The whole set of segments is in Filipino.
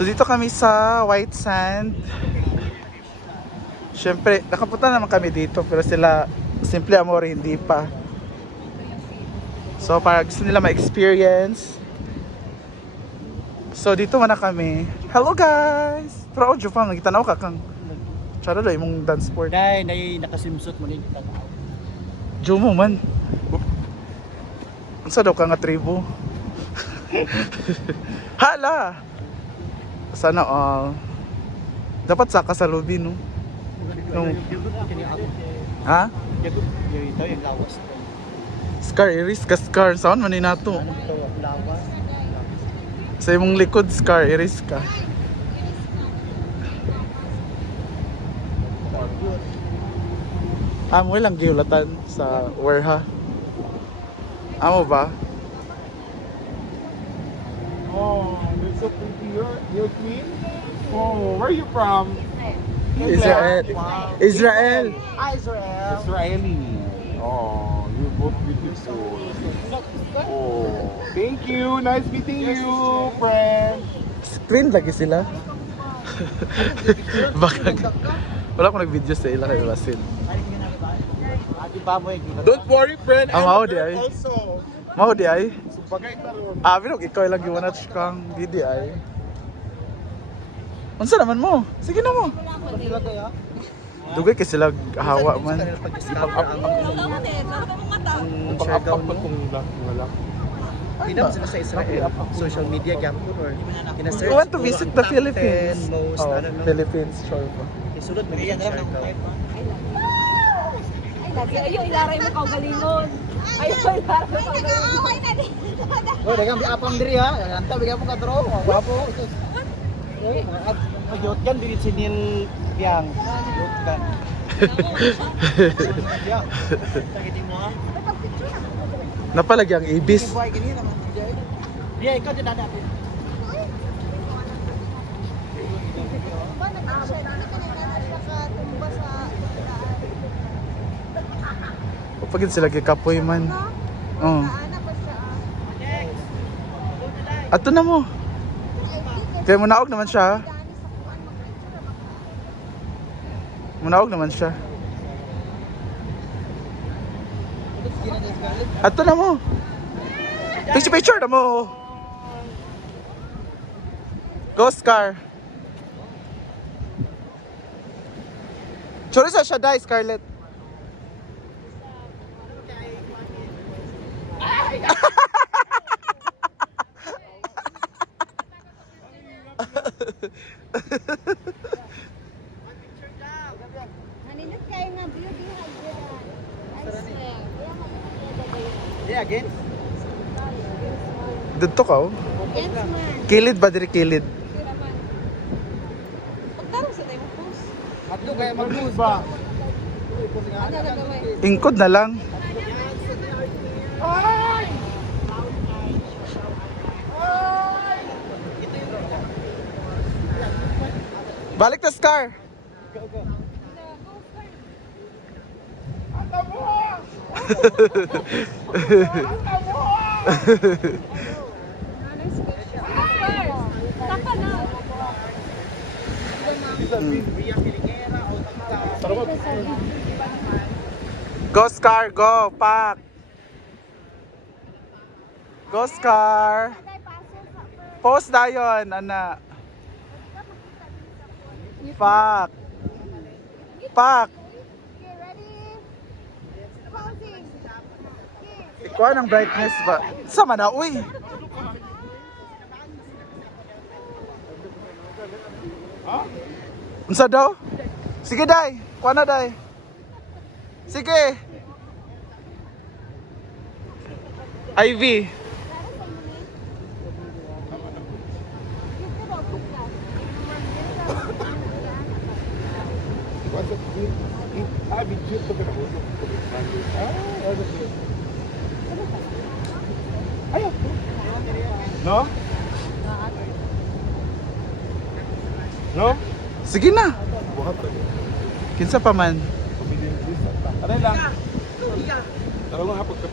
So dito kami sa White Sand. Siyempre, nakapunta naman kami dito pero sila Simple Amore hindi pa. So para gusto nila ma-experience. So dito muna kami. Hello guys! Pero audio pa, nagitanaw ka kang tsara daw imong dance sport. Dahil nakasimsot mo rin. Jomo man. Unsa daw ka nga tribo? Hala! Sana all. Dapat saka sa lobby, no? Ha? Ito yung lawas. Scar, iris ka Scar. Saan man nato? Ano ito? Lawas. Sa imong likod, Scar, iris ka. Amo lang giulatan sa Werha. Amo ba? Oh, you're so pretty. You're clean. Oh, where are you from? Israel. Israel. Israel. Israeli. Oh, you're both beautiful. Oh, thank you. Nice meeting you, friend. Screen lagi sila. Baka wala akong nag-video sa ila kay Basil. Don't worry, friend. Ah, mao di ay. Also, Mao di ay. bagay taron. Bilog ikaw lang giwanat kang video ay. Unsa naman mo? Sige na mo. Dugay kay sila hawa man. Pag-up kung wala. Pinam sila sa Israel. Social media gapon or We want to visit the Philippines. Most, Oh, ano, no? Philippines, sure po. Isulod mo yan, share ka. Ayaw, ilaray mo kaugalingon. Ayaw, ilaray mo kaugalingon. Oh, dagang biapam diri ha. Anta bigyan mo ka dro. Gwapo. Magyot kan diri sinin yang. Magyot kan. Ya. Tagiti mo ha. Napalagi ang ibis. Buhay gini naman. Dia ikaw din ada. Pagid sila kay kapoy man. Oh. Ato na mo. Kaya munaog naman siya. Munaog naman siya. Ato na mo. Picture na mo. Go Scar. Chori sa siya dai Scarlett. Naninot kayo nga beauty hydrant. I swear. Dia again. Dito ka oh. Yes, man. Kilid ba diri kilid? Pagtarong sa tayo post. Adto kaya mag-move Ba? Ano na gawin? Ingkod na lang. Balik na Scar. Taka na. Go Scar, go. Pak. Go Scar. Post dayon, ana. Pak. Pak. Okay, ready? Closing. Ikuha ng brightness ba? Sama na, uy. Unsa daw? Sige, Day. Kuha na, Day. Sige. Ivy. No? No? Sige na. Buhat rin. Kinsa pa man. Ano lang? Tara nga hapag ka.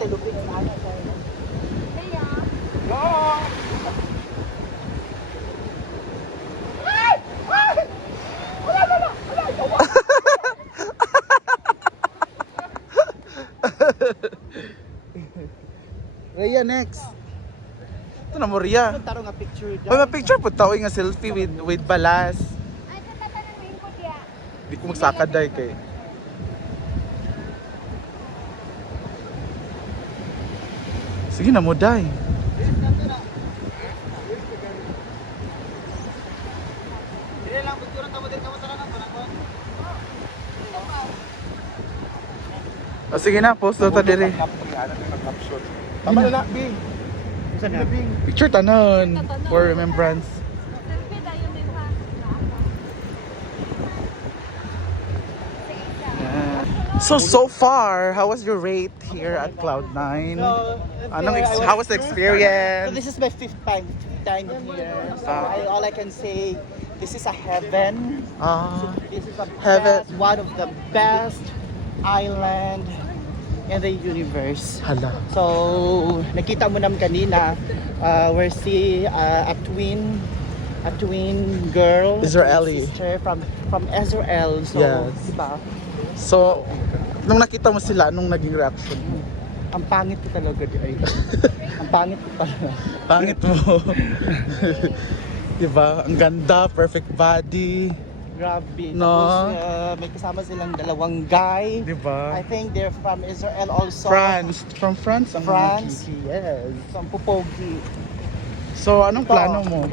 tayo lupin ang ano tayo. Rhea, next. Ito na mo, Rhea. Ano taro nga picture May ma-picture po tao nga selfie with balas. Ay, tatanungin ko diya. Di ko magsakad dahil kay. Sige na mo, day. Dire lang picture tamo din kamo tarangan ko. O sige na, post daw ta dire. Caption. Tama na na, B. Saan na? Picture tanon for remembrance. Selfie tayo din ha. So far, how was your rate here at Cloud9? How was the So experience? this is my fifth time here. So all I can say, this is a heaven. Ah, This is a Heaven. one of the best island in the universe. hala. So nakita mo naman kanina, we're see a twin girl, Israeli. sister from Israel. So Yes. diba? So, nung nakita mo sila, anong naging reaction mo? Ang pangit ko talaga ay. Ang pangit ko talaga. Pangit mo. Diba? Ang ganda, perfect body. Grabe. No. Tapos may kasama silang dalawang guy. Diba? I think they're from Israel also. France. From France ang France. nakiki. Yes. From Pupogi. So, anong plano mo?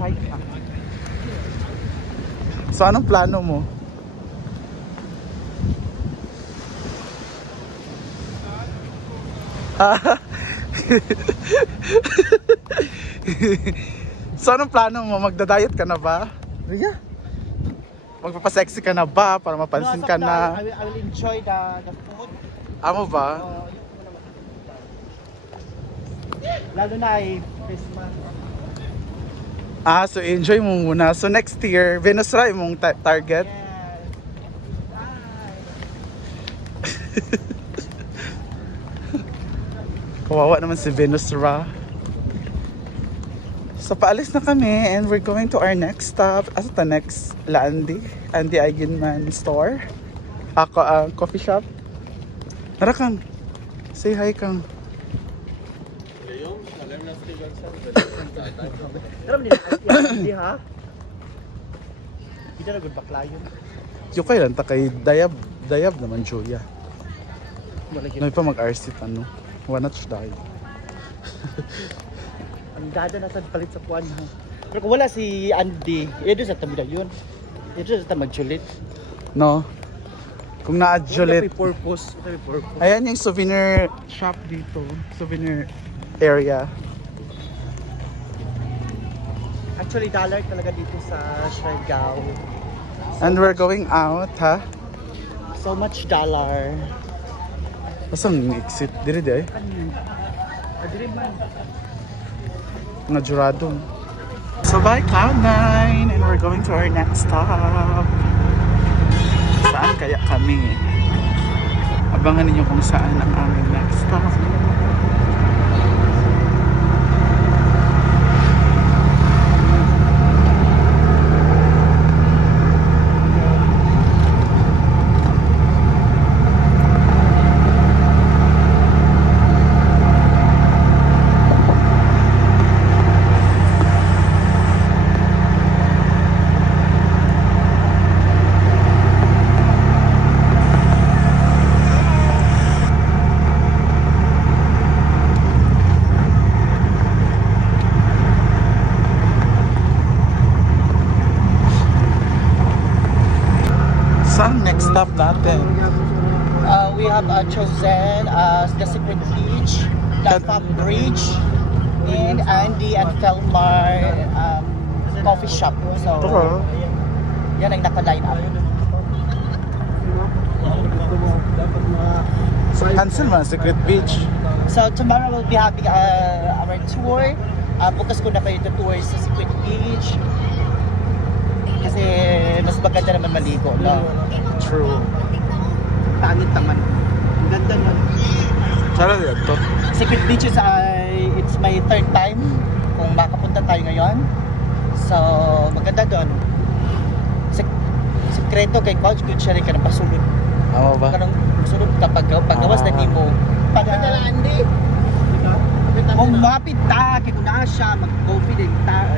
So, anong plano mo? So, anong plano mo? Magda-diet ka na ba? Riya? Magpapasexy ka na ba para mapansin ka na? I will enjoy the food. Amo ba? Lalo na ay Christmas. Ah, so enjoy mo muna. So next year, Venus Rai mong target. Yes. Kawawa naman si Venus Ra. So paalis na kami and we're going to our next stop. Asa ta next? La Andy Eigenman store. Ako, coffee shop. Tara kang. Say hi kang. Alam niyo, hindi ha? Hindi na good bakla yun. Yung kay lang ta kay Dayab naman Julia. Malagyan. Ano pa mag-RC ano? Wanna try. Ang dada na sa palit sa puwan ha. Pero kung wala si Andy, doon sa tabi na yun. Doon sa magjulit. No? Kung na-adjulit. Purpose. Ayan yung souvenir shop dito. Souvenir area. Actually, dollar talaga dito sa Siargao. And we're going out, ha? So much dollar. Pasang exit? Dire di ay? Adiri man. Mga jurado. So bye Cloud9 and we're going to our next stop. Saan kaya kami? Abangan ninyo kung saan ang aming next stop. Saan next stop natin? We have chosen the Secret Beach, Platform Bridge, and Andy and Felmar coffee shop. So, yan ang naka-line up. Cancel man, Secret Beach. So, tomorrow we'll be having our tour. Bukas ko na kayo tour sa Secret Beach. Kasi mas maganda naman maligo, no? True. Pangit naman. Ang ganda nun. Saan na to? Secret Beaches ay it's my third time kung makapunta tayo ngayon. So, maganda doon. Sekreto kay Coach good siya rin ka ng pasulod. Oo ba? Kanang sulod kapag paggawas na nimo. Pagkatalandi. Kung mapit ta, kay kuna siya, mag-COVID ta,